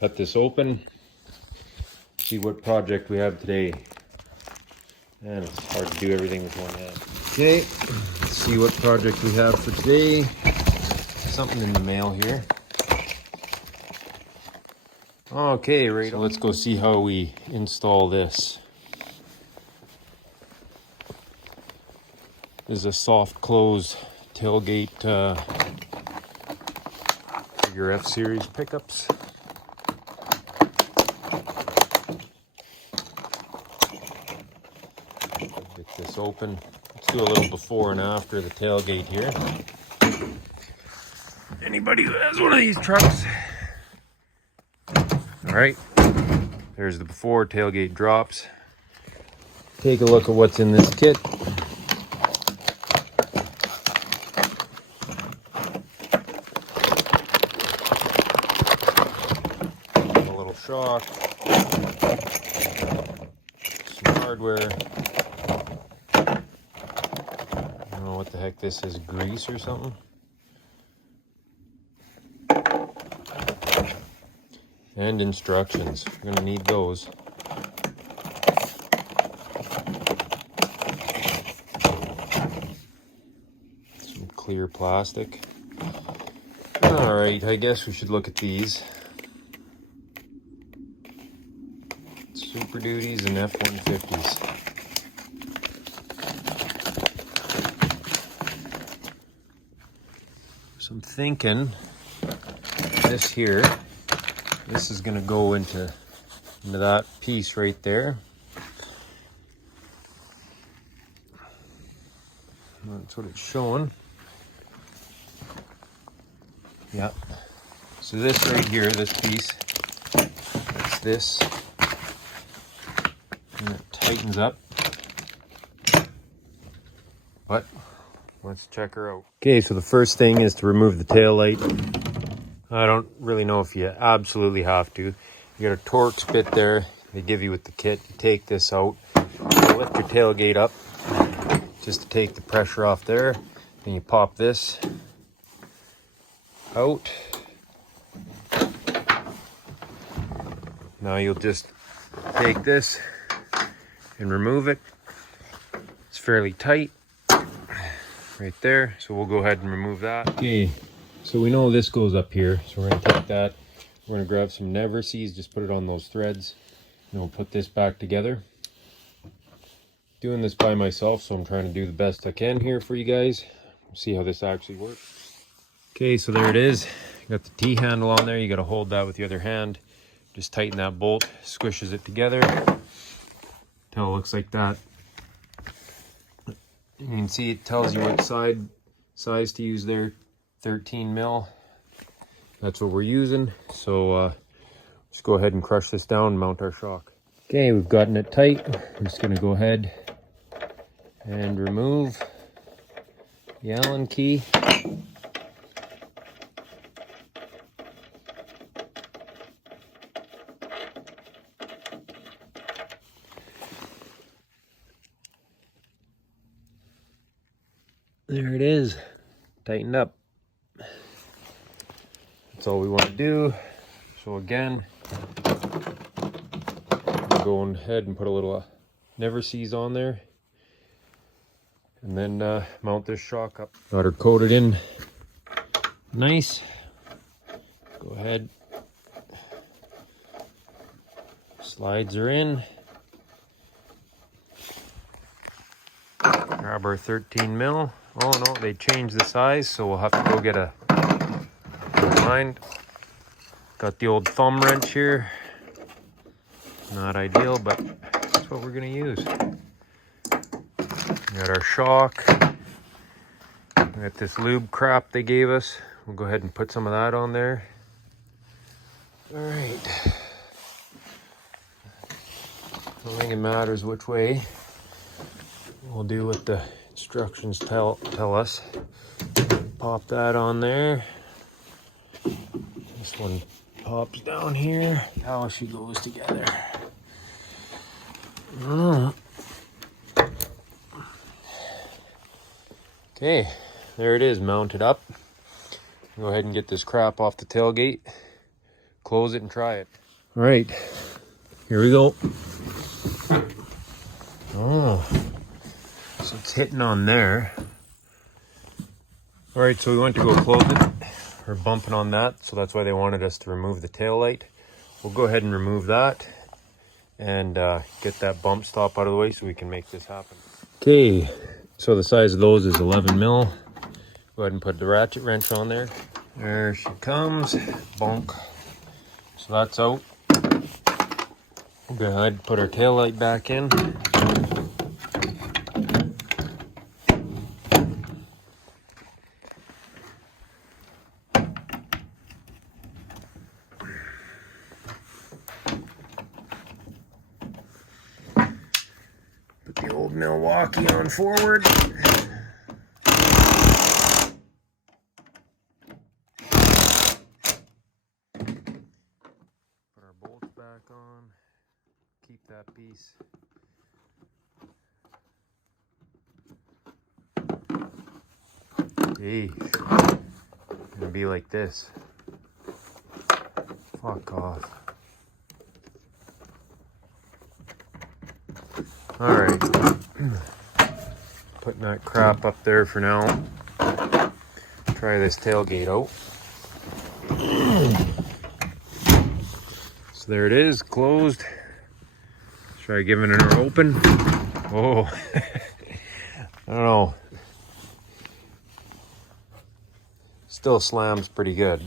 Cut this open, see what project we have today. And it's hard to do everything with one hand. Okay, let's see what project we have for today. Something in the mail here. Okay, right. So let's go see how we install this. This is a soft close tailgate for your F series pickups. Get this open. Let's do a little before and after the tailgate here. Anybody who has one of these trucks. All right, there's the before, tailgate drops. Take a look at what's in this kit. A little shock, some hardware. I don't know what the heck this is, grease or something. And instructions. You're gonna need those. Some clear plastic. All right, I guess we should look at these. Super Duties and F-150s. So I'm thinking this here. This is going to go into that piece right there. That's what it's showing. Yeah. So this right here, this piece, it's this. And it tightens up. But let's check her out. Okay, so the first thing is to remove the tail light. I don't really know if you absolutely have to. You got a Torx bit there they give you with the kit. You take this out, you lift your tailgate up just to take the pressure off there. Then you pop this out. Now you'll just take this and remove it. It's fairly tight right there, so we'll go ahead and remove that. Okay. So we know this goes up here, so we're going to take that, we're going to grab some never sees, just put it on those threads, and we'll put this back together. Doing this by myself, so I'm trying to do the best I can here for you guys. We'll see how this actually works. Okay, so there it is. You got the T-handle on there, you got to hold that with the other hand. Just tighten that bolt, squishes it together, till it looks like that. You can see it tells you what size to use there. 13 mil, that's what we're using. So let's go ahead and crush this down and mount our shock. Okay, we've gotten it tight. I'm just going to go ahead and remove the Allen key. There it is, tightened up. That's all we want to do. So again, we'll go ahead and put a little never sees on there, and then mount this shock up. Got her coated in nice. Go ahead, slides are in. Grab our 13 mil. Oh no, they changed the size, so we'll have to go get a mind. Got the old thumb wrench here. Not ideal, but that's what we're gonna use. Got our shock. We got this lube crap they gave us. We'll go ahead and put some of that on there. All right. I don't think it matters which way. We'll do what the instructions tell us. Pop that on there. This one pops down here. How she goes together. Okay, there it is, mounted up. Go ahead and get this crap off the tailgate. close it and try it. All right, here we go. Oh, so it's hitting on there. All right, so we went to go close it. We're bumping on that, so that's why they wanted us to remove the tail light. We'll go ahead and remove that and get that bump stop out of the way so we can make this happen. Okay, so the size of those is 11 mil. Go ahead and put the ratchet wrench on there. There she comes, bonk. So that's out. We'll go ahead and put our tail light back in. Put the old Milwaukee on forward. Back on, keep that piece. Hey, it's gonna be like this. Fuck off. Alright, putting that crap up there for now. Try this tailgate out. So there it is, closed. Try giving it an open. Oh, I don't know. Still slams pretty good.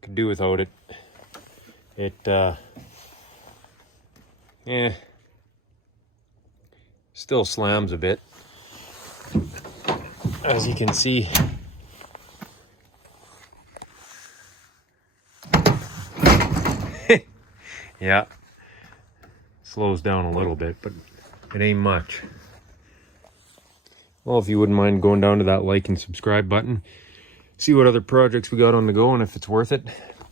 Could do without it. Yeah. Still slams a bit, as you can see. Yeah, slows down a little bit, but it ain't much. Well, if you wouldn't mind going down to that like and subscribe button, see what other projects we got on the go and if it's worth it.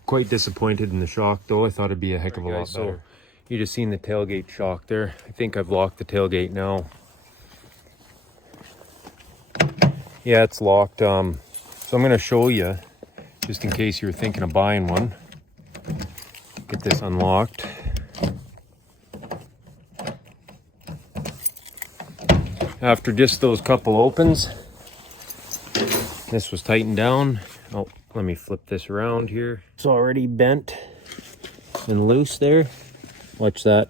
Quite disappointed in the shock though. I thought it'd be a heck of a lot better. So you just seen the tailgate shock there. I think I've locked the tailgate now. Yeah, it's locked. So I'm going to show you, just in case you were thinking of buying one. Get this unlocked. After just those couple opens, this was tightened down. Oh, let me flip this around here. It's already bent and loose there. Watch that.